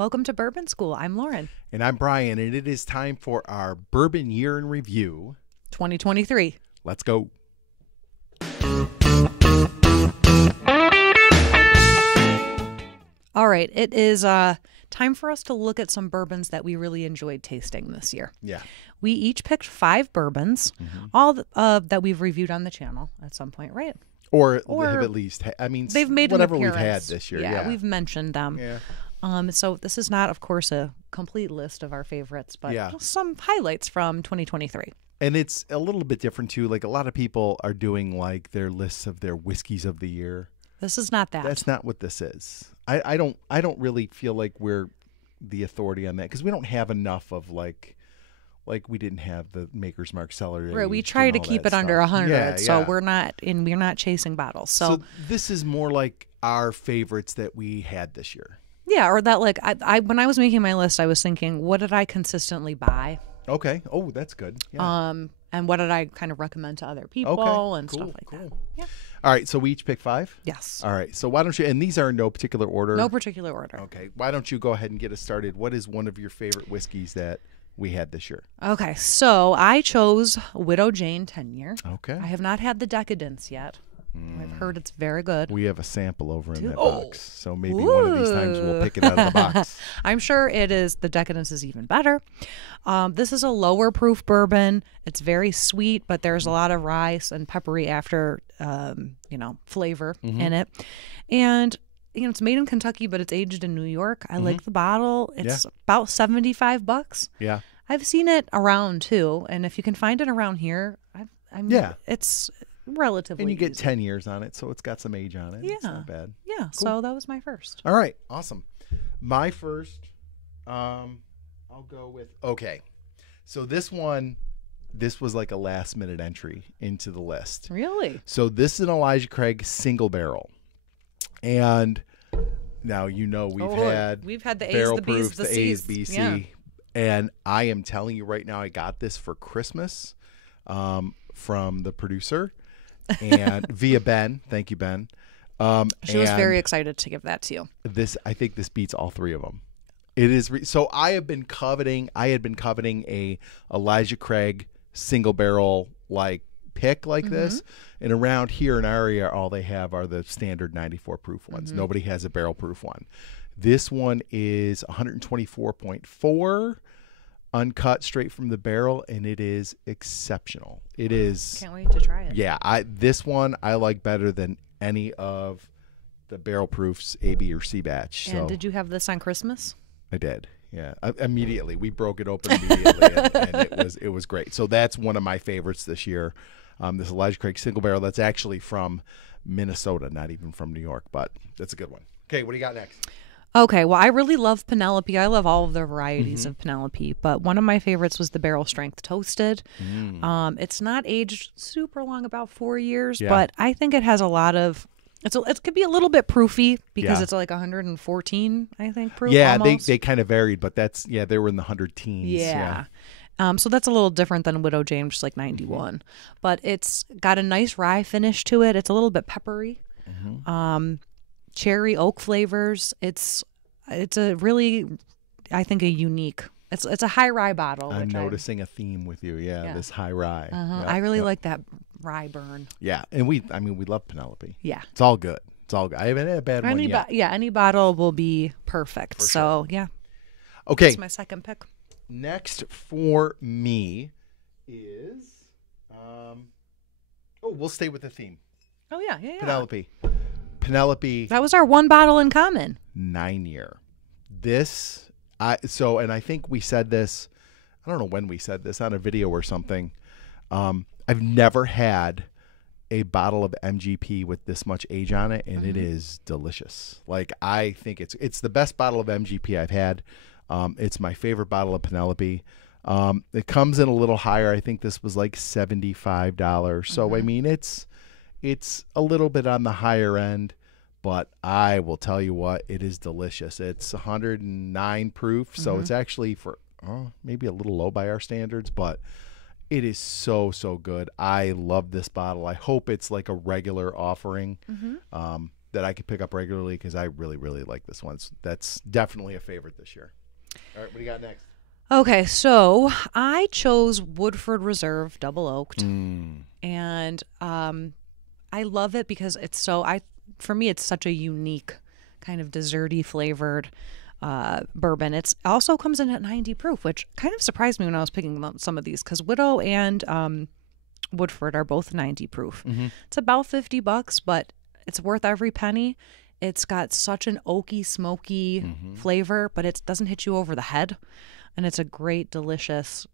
Welcome to Bourbon School. I'm Lauren. And I'm Brian, and it is time for our Bourbon Year in Review 2023. Let's go. All right. It is time for us to look at some bourbons that we really enjoyed tasting this year. Yeah. We each picked 5 bourbons, all that we've reviewed on the channel at some point, right? Or have at least, they've made whatever an we've appearance. had this year. Yeah, we've mentioned them. Yeah. So this is not, of course, a complete list of our favorites, but some highlights from 2023. And it's a little bit different, too. Like, a lot of people are doing, like, their lists of their whiskeys of the year. This is not that. That's not what this is. I don't really feel like we're the authority on that because we don't have enough of, like we didn't have the Maker's Mark Cellar. Right, we try to keep it under 100, so we're not chasing bottles. So this is more like our favorites that we had this year. Yeah, or that, like, I when I was making my list, I was thinking, what did I consistently buy? Okay. Oh, that's good. Yeah. And what did I kind of recommend to other people and stuff like that. Yeah. All right, so we each pick 5? Yes. All right, so why don't you, and these are in no particular order. No particular order. Okay, why don't you go ahead and get us started? What is one of your favorite whiskeys that we had this year? Okay, so I chose Widow Jane 10-year. Okay. I have not had the Decadence yet. I've heard it's very good. We have a sample over in that box, so maybe one of these times we'll pick it out of the box. I'm sure it is. The Decadence is even better. This is a lower proof bourbon. It's very sweet, but there's a lot of rice and peppery after, flavor in it. And it's made in Kentucky, but it's aged in New York. I like the bottle. It's about $75. Yeah. I've seen it around too, and if you can find it around here, it's relatively and you get easy. 10 years on it, so it's got some age on it. Yeah. It's not bad. Yeah, Cool. So that was my first. All right, awesome. My first, I'll go with, okay. So this was like a last minute entry into the list. Really? So this is an Elijah Craig single barrel. And now we've had the A's, barrel the B's, proof, the the C's. A's, B, C. Yeah. And I am telling you right now, I got this for Christmas from the producer and via Ben. Thank you, Ben. She was very excited to give that to you. I think this beats all 3 of them. It is so I had been coveting a Elijah Craig single barrel pick like this, and around here in our area all they have are the standard 94 proof ones. Nobody has a barrel proof one. This one is 124.4 uncut straight from the barrel, and it is exceptional. It is. Can't wait to try it. Yeah, this one I like better than any of the barrel proofs A, B, or C batch. And did you have this on Christmas? I did. Yeah, immediately we broke it open immediately, and it was great. So that's one of my favorites this year. This Elijah Craig single barrel. That's actually from Minnesota, not even from New York, but that's a good one. Okay, what do you got next? Okay, well, I really love Penelope. I love all of the varieties of Penelope, but one of my favorites was the Barrel Strength Toasted. It's not aged super long, about 4 years, but I think it has a lot of. It could be a little bit proofy because it's like 114, I think, proof. Yeah, almost. they kind of varied, but they were in the 100 teens. Yeah. So that's a little different than Widow Jane, which is like 91, but it's got a nice rye finish to it. It's a little bit peppery. Cherry oak flavors. It's a really, I think, a unique. It's a high rye bottle. I'm noticing a theme with you. Yeah, this high rye. I really like that rye burn. Yeah, and we love Penelope. Yeah, it's all good. It's all good. I haven't had a bad one yet. Any bottle will be perfect. For so sure. yeah. Okay. That's my second pick. Next for me is, we'll stay with the theme. Oh yeah. Penelope. That was our one bottle in common. 9-year. And I think we said this, I don't know when we said this, on a video or something. I've never had a bottle of MGP with this much age on it, and it is delicious. Like, I think it's the best bottle of MGP I've had. It's my favorite bottle of Penelope. It comes in a little higher. I think this was like $75. So I mean, it's a little bit on the higher end, but I will tell you what, it is delicious. It's 109 proof, so it's actually maybe a little low by our standards, but it is so good. I love this bottle. I hope it's like a regular offering. that I could pick up regularly because I really, really like this one. That's definitely a favorite this year. All right, what do you got next? Okay, so I chose Woodford Reserve Double Oaked, and I love it because for me it's such a unique kind of desserty flavored bourbon. It's also comes in at 90 proof, which kind of surprised me when I was picking up some of these because Widow and Woodford are both 90 proof. It's about $50, but it's worth every penny. It's got such an oaky, smoky flavor, but it doesn't hit you over the head. And it's a great, delicious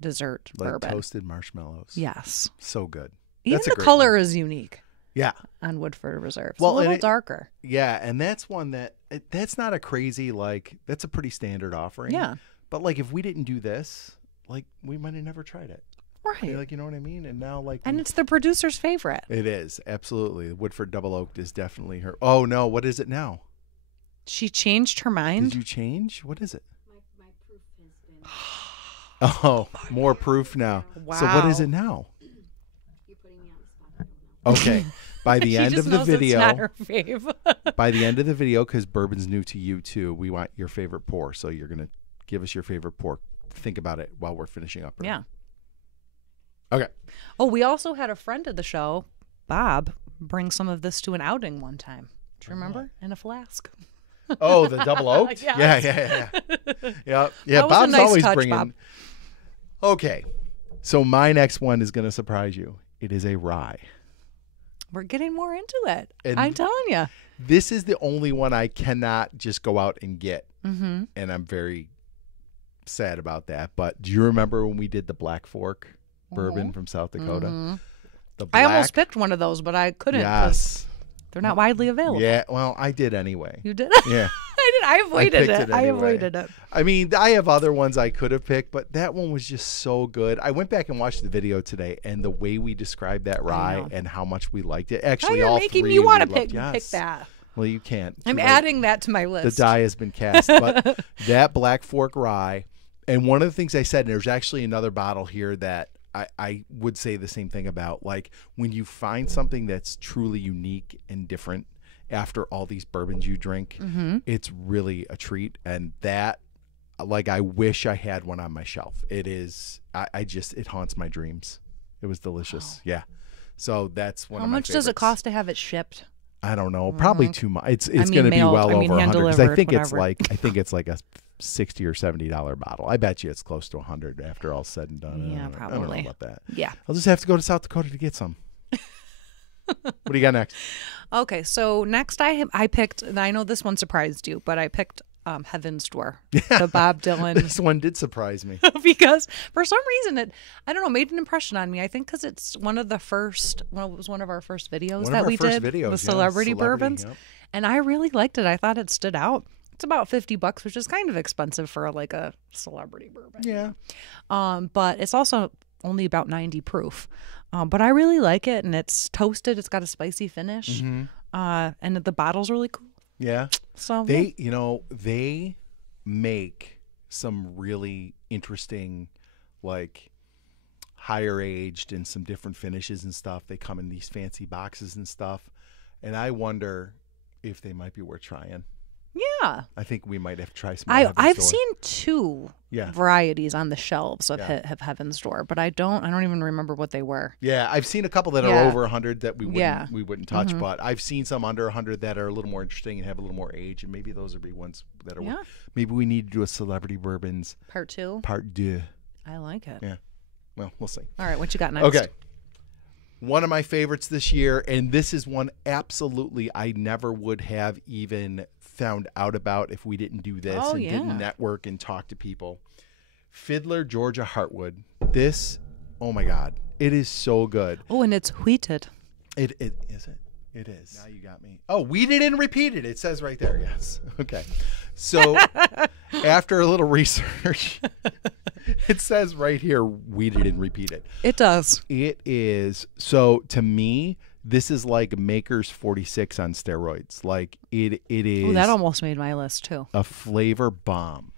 dessert Like bourbon. toasted marshmallows. Yes. So good. Even That's a the great color one. is unique. Yeah. On Woodford Reserve. It's Well, a little and darker. Yeah, and that's one that's not a crazy, like, that's a pretty standard offering. Yeah. But, like, if we didn't do this, like, we might have never tried it. Right. Like, you know what I mean? And now, like... And it's the producer's favorite. It is, absolutely. Woodford Double Oaked is definitely her... Oh, no, what is it now? She changed her mind. Did you change? What is it? My proof has been... Oh, more proof now. Wow. So what is it now? You're putting me on the spot. I don't know. Okay. By the She end just of the knows video... It's not her fave. By the end of the video, because bourbon's new to you too, we want your favorite pour. So you're going to give us your favorite pour. Think about it while we're finishing up. Yeah. Okay. Oh, we also had a friend of the show, Bob, bring some of this to an outing one time. Do you remember? In a flask. Oh, the double oaked? Yes. Yeah. Yeah, That was a Bob's nice always touch, bringing... Bob. Okay. So my next one is going to surprise you. It is a rye. We're getting more into it. And I'm telling you. This is the only one I cannot just go out and get. Mm-hmm. And I'm very sad about that. But do you remember when we did the Black Fork bourbon from South Dakota? The I almost black- picked one of those, but I couldn't. 'Cause Yes. they're not widely available. Yeah. Well, I did anyway. You did? Yeah. I did. I avoided picked it. it I anyway. avoided it. I mean, I have other ones I could have picked, but that one was just so good. I went back and watched the video today, and the way we described that rye know. and how much we liked it. Now Actually, you're all making three me want to we pick loved. pick Yes. that. Well, you can't. I'm Too late. adding that to my The list. die has been cast. But that Black Fork rye, and one of the things I said, and there's actually another bottle here that I would say the same thing about. Like, when you find something that's truly unique and different after all these bourbons you drink, it's really a treat. And that, like, I wish I had one on my shelf. It is, it haunts my dreams. It was delicious. Yeah. So that's one How of my much does it favorites. cost to have it shipped? I don't know. Probably too much. It's mean, going to be mailed. well I mean, over hand 100 because I delivered, think whatever. it's like a $60 or $70 bottle. I bet you it's close to 100 after all said and done. Yeah, I don't know probably. about that. Yeah. I'll just have to go to South Dakota to get some. What do you got next? Okay, so next I picked, and I know this one surprised you, but I picked Heaven's Door, the Bob Dylan, This one did surprise me. because for some reason it, I don't know, made an impression on me. I think because it's one of the first, well, it was one of our first videos One of that our we first did videos, with yeah, celebrity bourbons, yep. and I really liked it. I thought it stood out. It's about $50, which is kind of expensive for like a celebrity bourbon. Yeah. But it's also only about 90 proof. But I really like it, and it's toasted. It's got a spicy finish, and the bottle's really cool. Yeah. So They make some really interesting, like, higher aged and some different finishes and stuff. They come in these fancy boxes and stuff. And I wonder if they might be worth trying. yeah, I think we might have to try some. I've seen two Yeah. varieties on the shelves of Yeah. Heaven's Door, but I don't even remember what they were. Yeah, I've seen a couple that Yeah. are over 100 that we wouldn't Yeah. touch, but I've seen some under 100 that are a little more interesting and have a little more age, and maybe those would be ones that are. Yeah. Maybe we need to do a celebrity bourbons Part 2. part 2. I like it. Yeah. Well, we'll see. All right, what you got next? Okay. One of my favorites this year, and this is one absolutely I never would have even found out about if we didn't do this and didn't yeah. network and talk to people. Fiddler Georgia Heartwood. This, oh my God, it is so good. Oh, and it's wheated. It is it. It is. Now you got me. Oh, weeded and repeated. It says right there. Yes. Okay. So after a little research, it says right here, weeded and repeated. It does. It is. So to me, this is like Maker's 46 on steroids. Like it is Oh, that almost made my list too. a flavor bomb.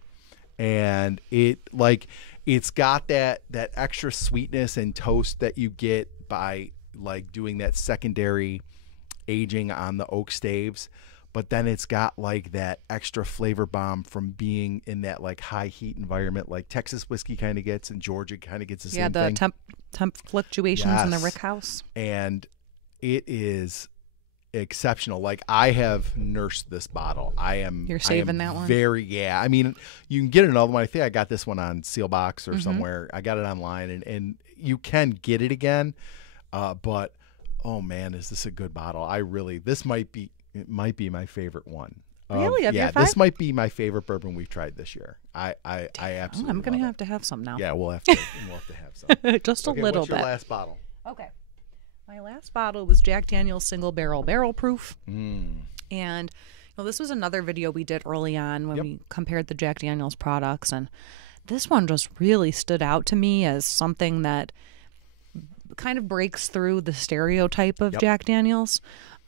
And it's got that extra sweetness and toast that you get by like doing that secondary aging on the oak staves, but then it's got like that extra flavor bomb from being in that like high heat environment, like Texas whiskey kind of gets, and Georgia kind of gets the same thing. Yeah, the temp fluctuations in the Yes. rick house. And it is exceptional. Like, I have nursed this bottle. You're saving that one? Yeah. I mean, you can get another one. I think I got this one on Sealbox or Mm-hmm. somewhere. I got it online, and you can get it again. But oh man, is this a good bottle? This might be my favorite one. Really? Of your Yeah, five? this might be my favorite bourbon we've tried this year. I absolutely I'm gonna love have to have some now. it. Yeah, we'll have to have some. Just Okay, a little what's your bit. last bottle? Okay. My last bottle was Jack Daniel's single barrel proof. Mm. And this was another video we did early on when Yep. we compared the Jack Daniel's products. And this one just really stood out to me as something that kind of breaks through the stereotype of Yep. Jack Daniel's.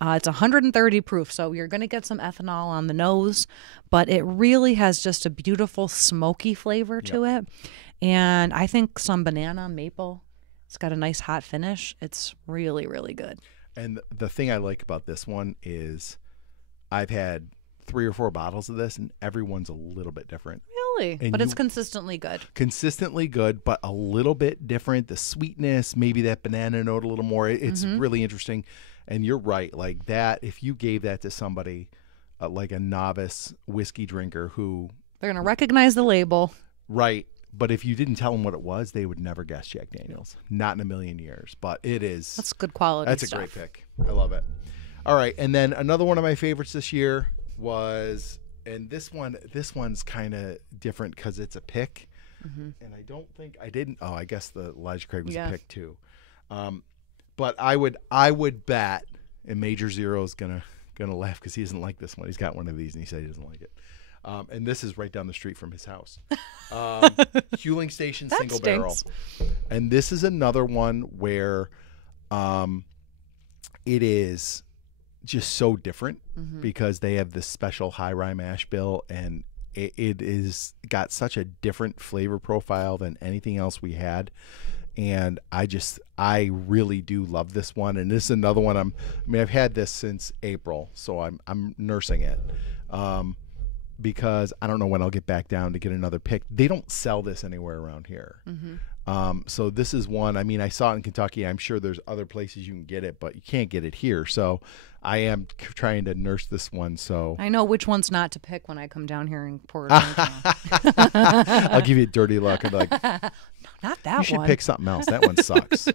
It's 130 proof, so you're going to get some ethanol on the nose, but it really has just a beautiful smoky flavor to it. And I think some banana, maple. It's got a nice hot finish. It's really, really good. And the thing I like about this one is I've had 3 or 4 bottles of this, and everyone's a little bit different. Really? And But it's you- consistently good. Consistently good, but a little bit different. The sweetness, maybe that banana note a little more. It's really interesting. And you're right. Like that, if you gave that to somebody, like a novice whiskey drinker who, They're going to recognize the label. right, but if you didn't tell them what it was, they would never guess Jack Daniels. Not in a million years. But it is. That's good quality That's stuff. a great pick. I love it. All right, and then another one of my favorites this year was, and this one's kind of different because it's a pick, and I don't think I didn't. Oh, I guess the Elijah Craig was Yeah. a pick too. But I would bet, and Major Zero is gonna laugh because he doesn't like this one. He's got one of these and he said he doesn't like it. And this is right down the street from his house. Huling Station That Single Barrel. stinks. And this is another one where it is just so different because they have this special high rye mash bill, and it is got such a different flavor profile than anything else we had. And I really do love this one. And this is another one I've had this since April, so I'm nursing it. Because I don't know when I'll get back down to get another pick. They don't sell this anywhere around here. So this is one, I mean, I saw it in Kentucky. I'm sure there's other places you can get it, but you can't get it here. So I am trying to nurse this one. So I know which ones not to pick when I come down here and pour it. I'll give you dirty luck and be like, Not that you should one. pick something else. That one sucks.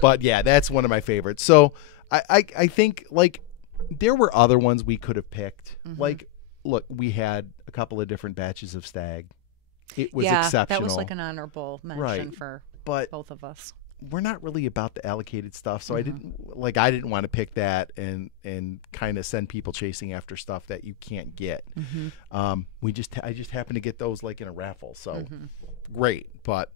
But yeah, that's one of my favorites. So I think like there were other ones we could have picked. Like, look, we had a couple of different batches of Stag. It was exceptional. That was like an honorable mention Right. for But both of us. we're not really about the allocated stuff, so I didn't want to pick that and kind of send people chasing after stuff that you can't get. I just happened to get those like in a raffle, so great. But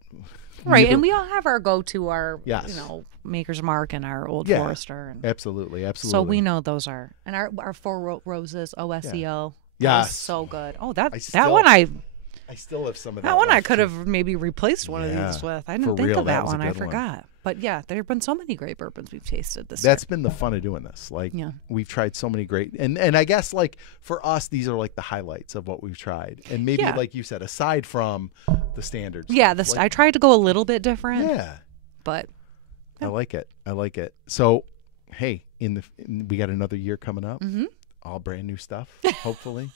Right, and we all have our go-to, our Yes. Maker's Mark and our Old Yeah. Forester. And absolutely. so we know those are, and our Four Roses OSEO. That was Yes. so good. Oh, that still- one I still have some of that one I left. could have maybe replaced one of Yeah, these with. I for didn't think real, of that that was a one. I good one. forgot. But yeah, there have been so many great bourbons we've tasted this That's year. been the fun of doing this. Like Yeah. we've tried so many great, and I guess like for us, these are like the highlights of what we've tried. And maybe Yeah. like you said, aside from the standards. Yeah, stuff, I tried to go a little bit different, yeah. but I like it. I like it. So, hey, we got another year coming up. All brand new stuff. Hopefully,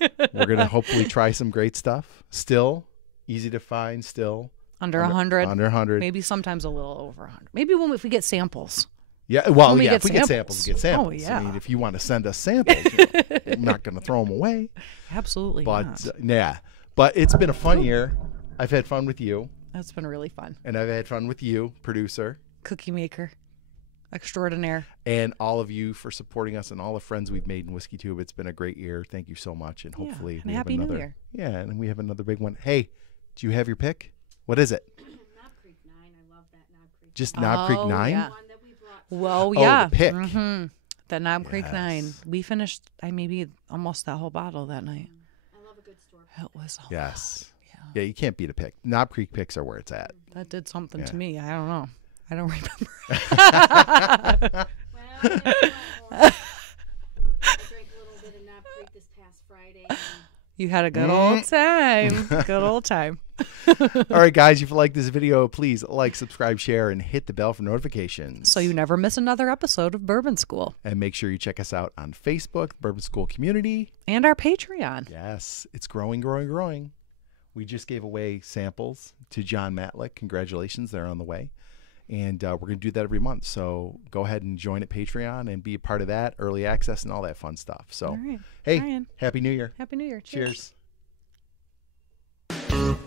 we're gonna hopefully try some great stuff. Still easy to find. Still under 100. Under 100. Maybe sometimes a little over 100. Maybe if we get samples. Yeah. Well, when we yeah. get If we get samples, we get samples. samples. Oh, I mean, yeah. if you want to send us samples, I'm not gonna throw them away. Absolutely But not. yeah. But it's been a fun year. I've had fun with you, That's been really fun. and I've had fun with you, producer. Cookie maker extraordinaire. And all of you for supporting us and all the friends we've made in Whiskey Tube. It's been a great year. Thank you so much. And hopefully and we Happy have New another. Year. Yeah, and we have another big one. Hey, do you have your pick? What is it? Knob Creek 9. I love that Knob Creek. Just Knob Creek Oh, 9? yeah. One that we brought. Whoa, Oh, yeah. the pick. The Knob Creek Yes. 9. We finished maybe almost that whole bottle that night. I love a good store. It was a Yes. lot. Yeah. Yeah, you can't beat a pick. Knob Creek picks are where it's at. That did something Yeah. to me. I don't know. I don't remember. Well, I drank a little bit of Knob Creek this past Friday. And You had a good old time. Good old time. All right, guys, if you like this video, please like, subscribe, share, and hit the bell for notifications. So you never miss another episode of Bourbon School. And make sure you check us out on Facebook, Bourbon School Community. And our Patreon. Yes, it's growing, growing, growing. We just gave away samples to John Matlick. Congratulations, they're on the way. And we're going to do that every month. So go ahead and join at Patreon and be a part of that, early access, and all that fun stuff. So, All right. hey, Ryan. Happy New Year. Happy New Year. Cheers. Cheers.